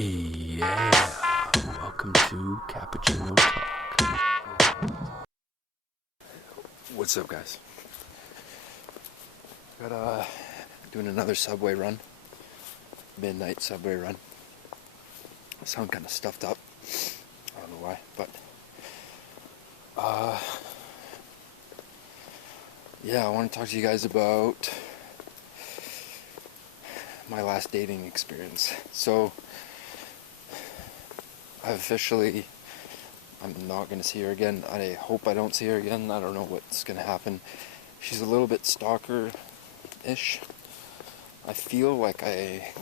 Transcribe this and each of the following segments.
Yeah, welcome to Cappuccino Talk. What's up, guys? Got doing another subway run, midnight subway run. I sound kind of stuffed up. I don't know why, but yeah, I want to talk to you guys about my last dating experience. So I'm not going to see her again. I hope I don't see her again. I don't know what's going to happen. She's a little bit stalker-ish. I feel like I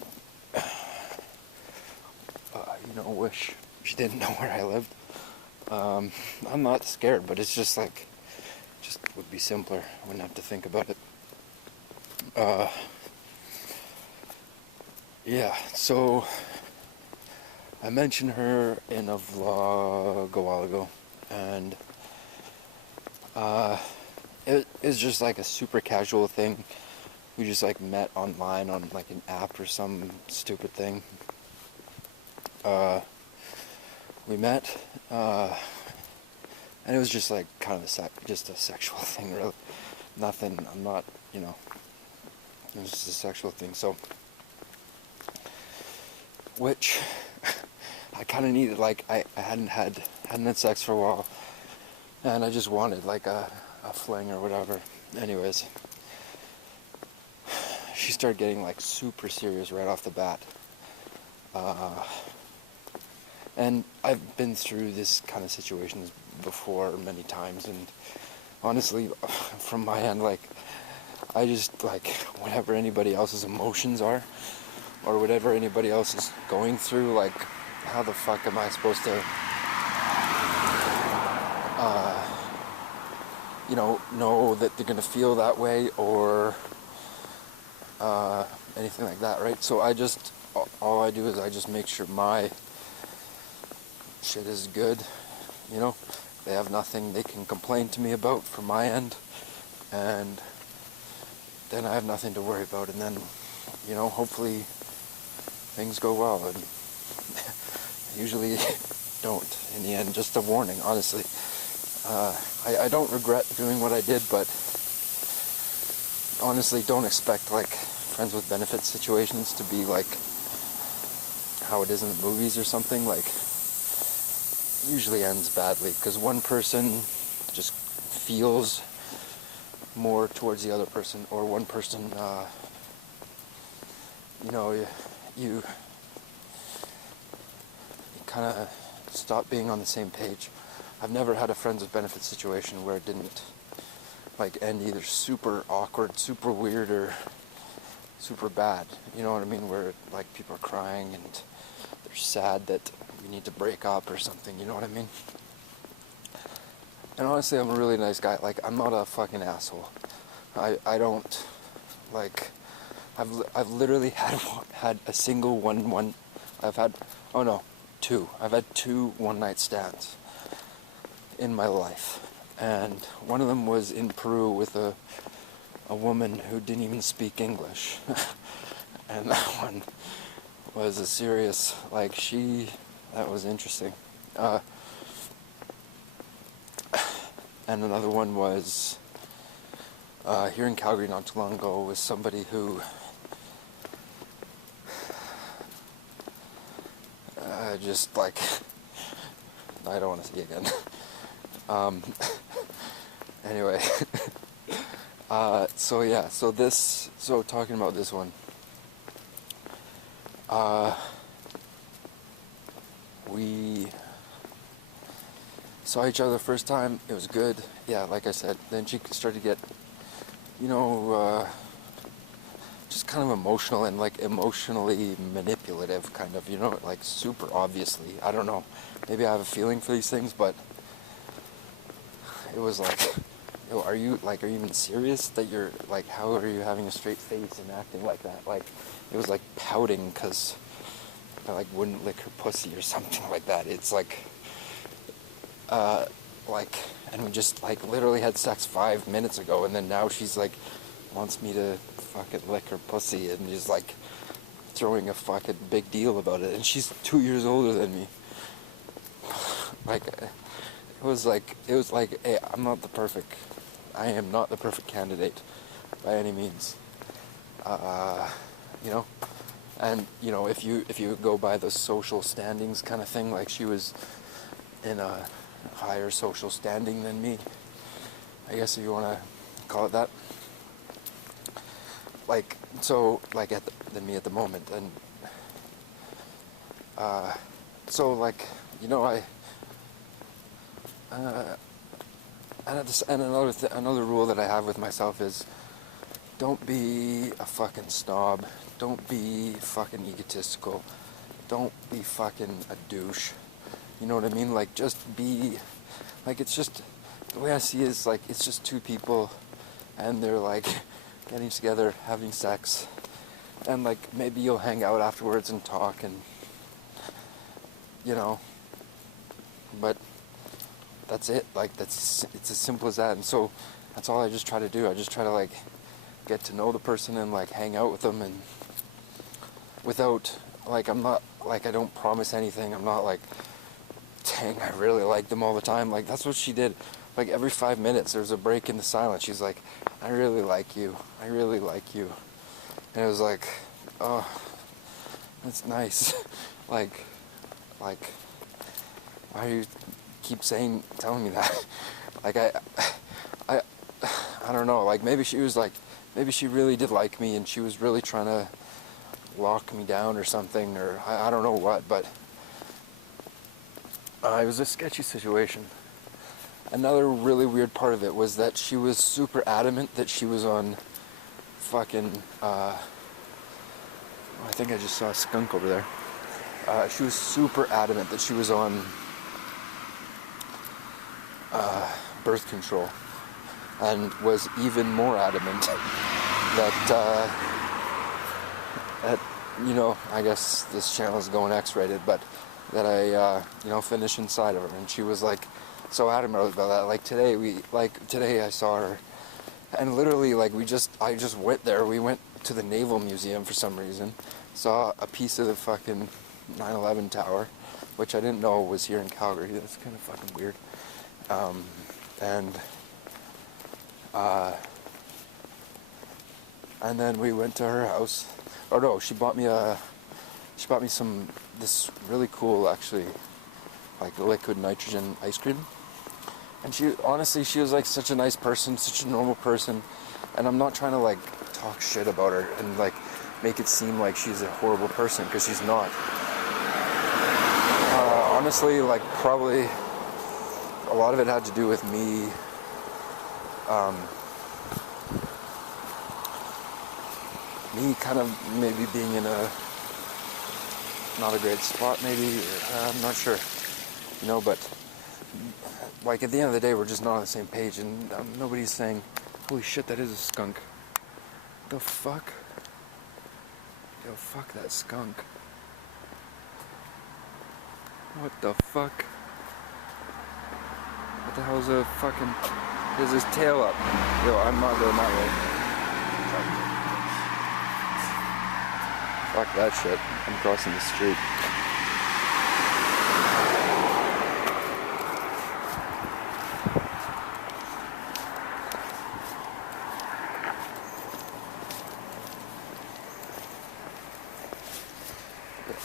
wish she didn't know where I lived. I'm not scared, but it's just would be simpler. I wouldn't have to think about it. Yeah, so I mentioned her in a vlog a while ago, and it is just like a super casual thing. We just like met online on like an app or some stupid thing. We met, and it was just like kind of just a sexual thing, really. Nothing, I'm not, it was just a sexual thing, so, which I kind of needed. Like, I hadn't had sex for a while, and I just wanted like a fling or whatever. Anyways, she started getting like super serious right off the bat. And I've been through this kind of situations before many times, and honestly, from my end, like, I just, like, whatever anybody else's emotions are, or whatever anybody else is going through, like, how the fuck am I supposed to, know that they're gonna feel that way, or anything like that, right? So all I do is I just make sure my shit is good, they have nothing they can complain to me about from my end, and then I have nothing to worry about, and then, hopefully things go well, and usually don't in the end. Just a warning, honestly. I don't regret doing what I did, but honestly, don't expect like friends with benefits situations to be like how it is in the movies or something. Like, usually ends badly because one person just feels more towards the other person, or one person, you kind of stop being on the same page. I've never had a friends with benefits situation where it didn't like end either super awkward, super weird, or super bad. You know what I mean? Where like people are crying and they're sad that we need to break up or something. You know what I mean? And honestly, I'm a really nice guy. Like, I'm not a fucking asshole. I don't, like, I've literally had a single two. I've had two one-night stands in my life. And one of them was in Peru with a woman who didn't even speak English. And that one was a serious, like, that was interesting. And another one was here in Calgary not too long ago with somebody who just like, I don't want to see again. Anyway, so talking about this one, we saw each other the first time. It was good. Yeah, like I said, then she started to get, just kind of emotional and like emotionally manipulative, kind of, like super obviously. I don't know. Maybe I have a feeling for these things, but it was like, are you even serious that you're like, how are you having a straight face and acting like that? Like, it was like pouting because I like wouldn't lick her pussy or something like that. It's like, and we just like literally had sex 5 minutes ago, and then now she's like wants me to fucking lick her pussy, and just like throwing a fucking big deal about it, and she's 2 years older than me. Like, it was like, hey, I am not the perfect candidate by any means. You know, and you know, if you go by the social standings kind of thing, like she was in a higher social standing than me, I guess if you want to call it that. Like, so, like, than me at the moment, and so, like, you know, and another rule that I have with myself is, don't be a fucking snob, don't be fucking egotistical, don't be fucking a douche, you know what I mean? Like, just be, like, it's just, the way I see it is, like, it's just two people, and they're, like, getting together, having sex, and, like, maybe you'll hang out afterwards and talk, and, you know, but that's it. Like, it's as simple as that. And so that's all I just try to do. I just try to, like, get to know the person and, like, hang out with them, and without, like, I'm not, like, I don't promise anything. I'm not like, dang, I really like them all the time. Like, that's what she did. Like, every 5 minutes there's a break in the silence. She's like, I really like you, I really like you. And it was like, oh, that's nice. like why do you keep telling me that? Like, I don't know, like, maybe she really did like me, and she was really trying to lock me down or something, or I don't know what, but it was a sketchy situation. Another really weird part of it was that she was super adamant that she was on fucking, I think I just saw a skunk over there. She was super adamant that she was on birth control, and was even more adamant that, you know, I guess this channel is going X-rated, but that I, you know, finish inside of her. And she was, like, so adamant about that. Like, today I saw her, and literally, like, I just went there. We went to the Naval Museum for some reason, saw a piece of the fucking 9/11 tower, which I didn't know was here in Calgary. That's kind of fucking weird. And then we went to her house. Oh no, she bought me this really cool, actually, like, liquid nitrogen ice cream. And she was, like, such a nice person, such a normal person. And I'm not trying to, like, talk shit about her and, like, make it seem like she's a horrible person, because she's not. Honestly, like, probably a lot of it had to do with me, kind of maybe being in not a great spot, maybe, or, I'm not sure, you know, but, like, at the end of the day, we're just not on the same page, and nobody's saying, holy shit, that is a skunk. The fuck? Yo, fuck that skunk. What the fuck? What the hell's a fucking... There's his tail up. Yo, I'm not going that way. Fuck that shit. I'm crossing the street.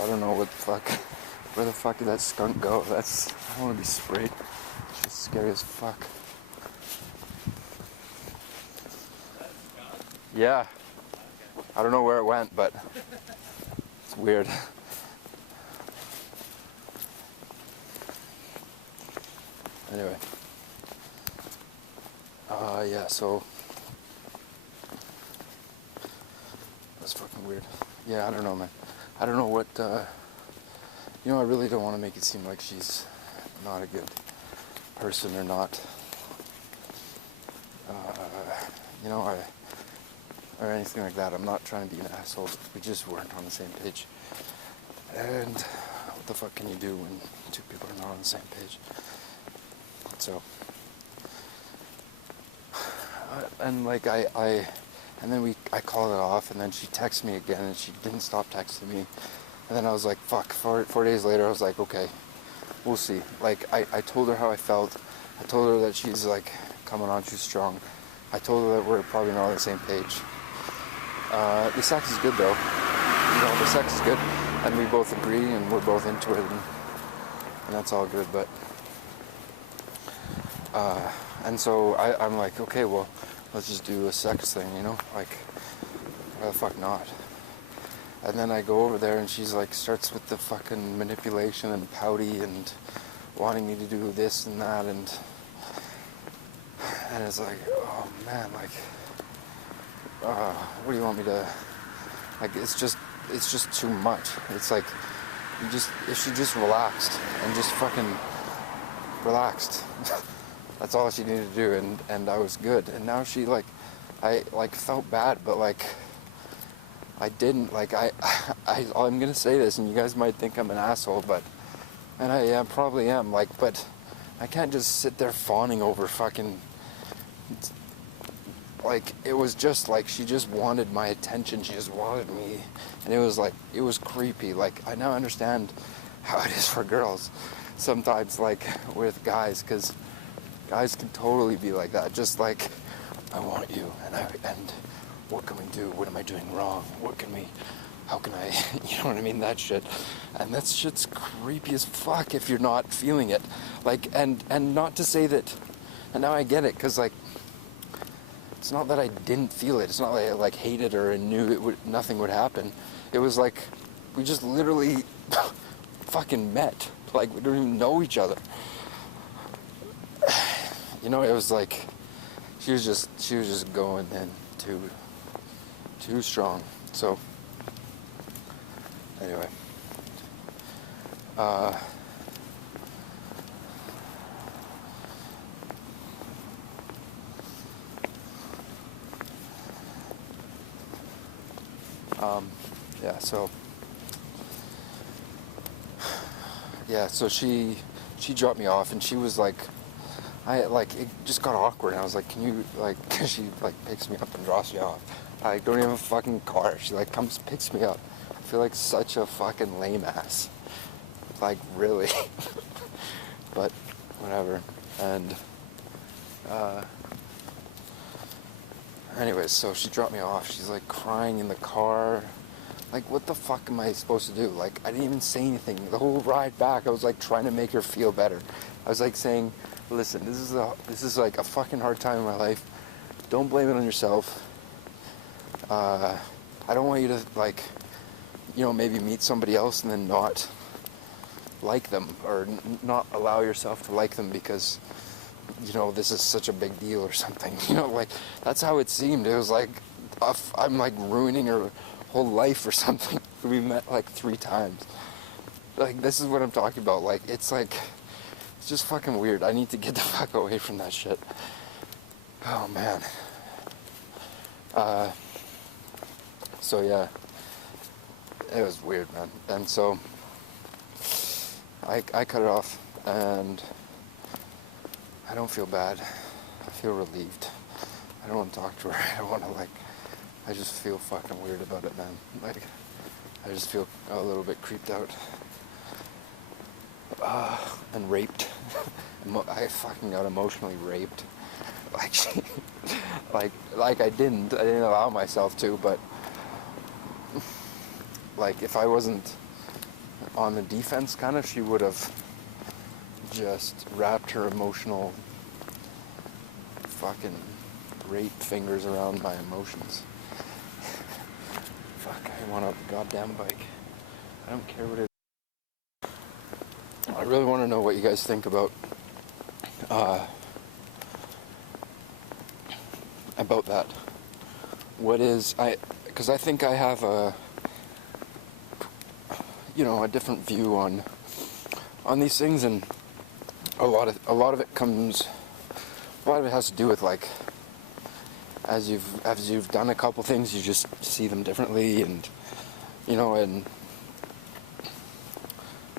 I don't know what the fuck. Where the fuck did that skunk go? I don't want to be sprayed. It's just scary as fuck. Yeah. I don't know where it went, but it's weird. Anyway. Yeah, so that's fucking weird. Yeah, I don't know, man. I don't know what, you know, I really don't want to make it seem like she's not a good person or not, you know, or anything like that. I'm not trying to be an asshole. We just weren't on the same page. And what the fuck can you do when two people are not on the same page? So, and like, And then I called it off, and then she texted me again, and she didn't stop texting me. And then I was like, fuck, 4 days later, I was like, okay, we'll see. Like, I told her how I felt. I told her that she's, like, coming on, she's strong. I told her that we're probably not on the same page. The sex is good, though. You know, the sex is good, and we both agree, and we're both into it, and that's all good, but... and so I'm like, okay, well, let's just do a sex thing, you know? Like, why the fuck not? And then I go over there and she's like, starts with the fucking manipulation and pouty and wanting me to do this and that, and it's like, oh man, like, what do you want me to, like, it's just too much. It's like, if she just relaxed and just fucking relaxed, that's all she needed to do, and I was good. And now she, like, I, like, felt bad, but, like, I didn't, like, I'm gonna say this, and you guys might think I'm an asshole, but, and I probably am, like, but I can't just sit there fawning over fucking, like, it was just, like, she just wanted my attention, she just wanted me, and it was, like, it was creepy. Like, I now understand how it is for girls sometimes, like, with guys, because guys can totally be like that, just like, I want you, and what can we do? What am I doing wrong? How can I, you know what I mean? That shit. And that shit's creepy as fuck if you're not feeling it. Like, and not to say that, and now I get it, because, like, it's not that I didn't feel it. It's not like I, like, hated her and knew nothing would happen. It was like, we just literally fucking met. Like, we don't even know each other. You know, it was like, she was just going in too strong. So anyway, so she dropped me off, and she was like, it just got awkward, and I was like, can you, like, cause she, like, picks me up and drops me off. I don't even have a fucking car. She, like, comes, picks me up. I feel like such a fucking lame ass. Like, really. But, whatever. And, anyways, so she dropped me off. She's, like, crying in the car. Like, what the fuck am I supposed to do? Like, I didn't even say anything. The whole ride back, I was, like, trying to make her feel better. I was, like, saying, listen, this is like a fucking hard time in my life. Don't blame it on yourself. I don't want you to, like, you know, maybe meet somebody else and then not like them, or not allow yourself to like them because, you know, this is such a big deal or something. You know, like, that's how it seemed. It was like, I'm like ruining her whole life or something. We met like 3 times. Like, this is what I'm talking about. Like, it's just fucking weird. I need to get the fuck away from that shit. Oh, man. So, yeah. It was weird, man. And so, I cut it off, and I don't feel bad. I feel relieved. I don't want to talk to her. I don't want to, like, I just feel fucking weird about it, man. Like, I just feel a little bit creeped out. And raped. I fucking got emotionally raped. Like, like I didn't allow myself to, but, like, if I wasn't on the defense, kind of, she would have just wrapped her emotional fucking rape fingers around my emotions. Fuck, I want a goddamn bike. I don't care what it is. I really want to know what you guys think about that. Because I think I have a different view on these things, and a lot of it has to do with, like, as you've done a couple things, you just see them differently, and, you know, and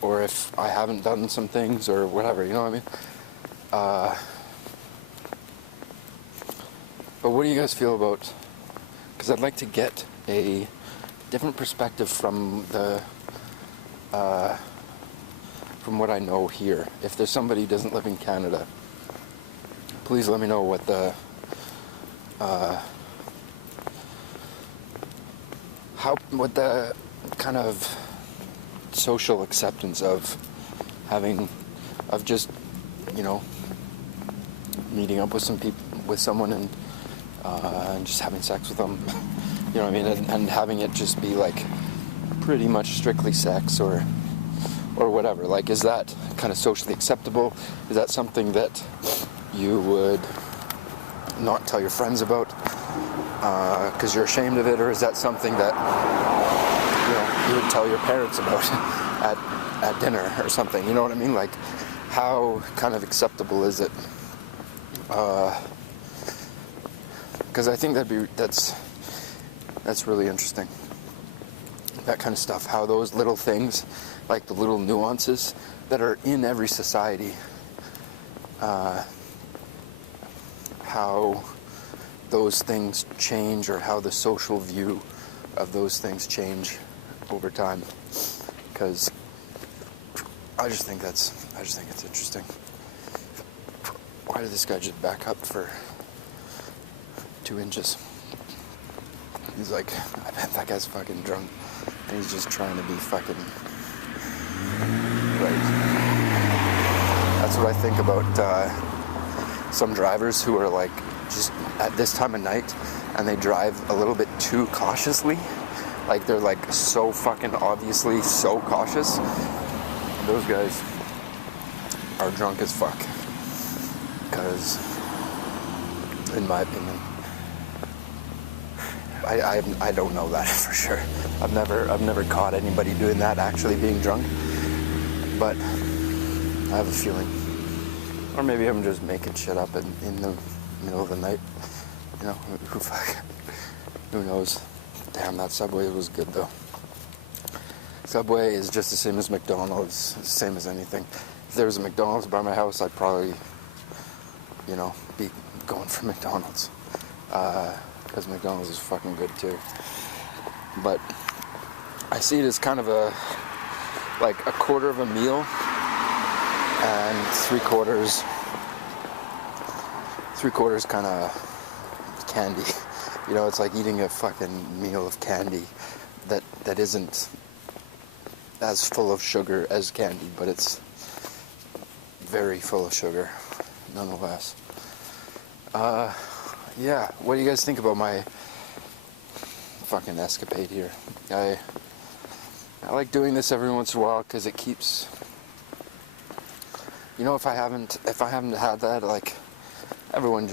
or if I haven't done some things or whatever, you know what I mean? But what do you guys feel about because I'd like to get a different perspective from from what I know here. If there's somebody who doesn't live in Canada, please let me know what the kind of social acceptance of just, meeting up with someone and just having sex with them, you know what I mean, and having it just be like pretty much strictly sex or whatever. Like, is that kind of socially acceptable? Is that something that you would not tell your friends about because you're ashamed of it, or is that something that you would tell your parents about at dinner or something? You know what I mean? Like, how kind of acceptable is it? Because I think that's really interesting. That kind of stuff. How those little things, like the little nuances that are in every society, how those things change, or how the social view of those things change over time. Because I just think it's interesting. Why did this guy just back up for 2 inches? He's like, I bet that guy's fucking drunk. And he's just trying to be fucking right. That's what I think about some drivers who are like just at this time of night and they drive a little bit too cautiously. Like, they're like so fucking obviously so cautious. Those guys are drunk as fuck. Because, in my opinion, I don't know that for sure. I've never caught anybody doing that, actually being drunk. But I have a feeling. Or maybe I'm just making shit up in the middle of the night. You know, who knows? Damn, that Subway was good though. Subway is just the same as McDonald's, the same as anything. If there was a McDonald's by my house, I'd probably, be going for McDonald's. Because McDonald's is fucking good too. But I see it as kind of a quarter of a meal and three quarters kind of candy. It's like eating a fucking meal of candy that isn't as full of sugar as candy, but it's very full of sugar nonetheless. Yeah, what do you guys think about my fucking escapade here? I like doing this every once in a while because it keeps, if I haven't had that, like, everyone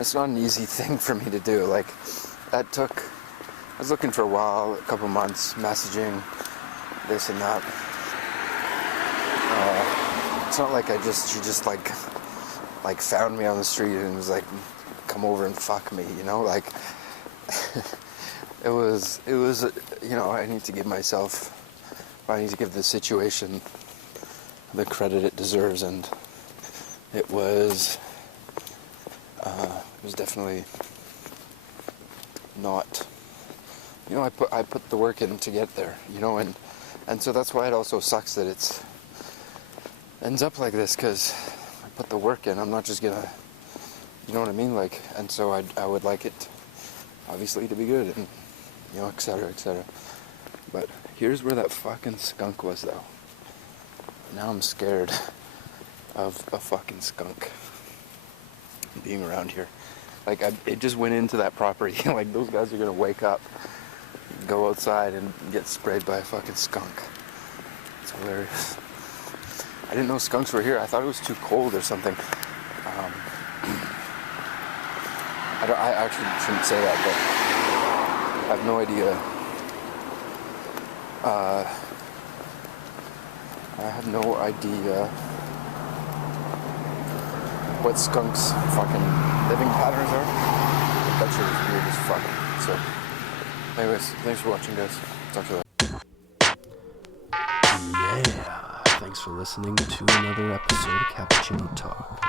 it's not an easy thing for me to do. Like, I was looking for a while, a couple months, messaging, this and that. It's not like she just found me on the street and was like, come over and fuck me, like, it was, I need to give the situation the credit it deserves, and it was definitely not, I put the work in to get there, and so that's why it also sucks that it ends up like this, because I put the work in. I'm not just gonna, you know what I mean, like, and so I would like it obviously to be good, and et cetera, etc. But here's where that fucking skunk was, though. Now I'm scared of a fucking skunk being around here. Like, it just went into that property. Like, those guys are gonna wake up, go outside, and get sprayed by a fucking skunk. It's hilarious. I didn't know skunks were here. I thought it was too cold or something. I actually shouldn't say that, but I have no idea. I have no idea what skunks' fucking living patterns are. That shit is weird as fuck. So, anyways, thanks for watching, guys. Talk to you later. Yeah, thanks for listening to another episode of Cappuccino Talk.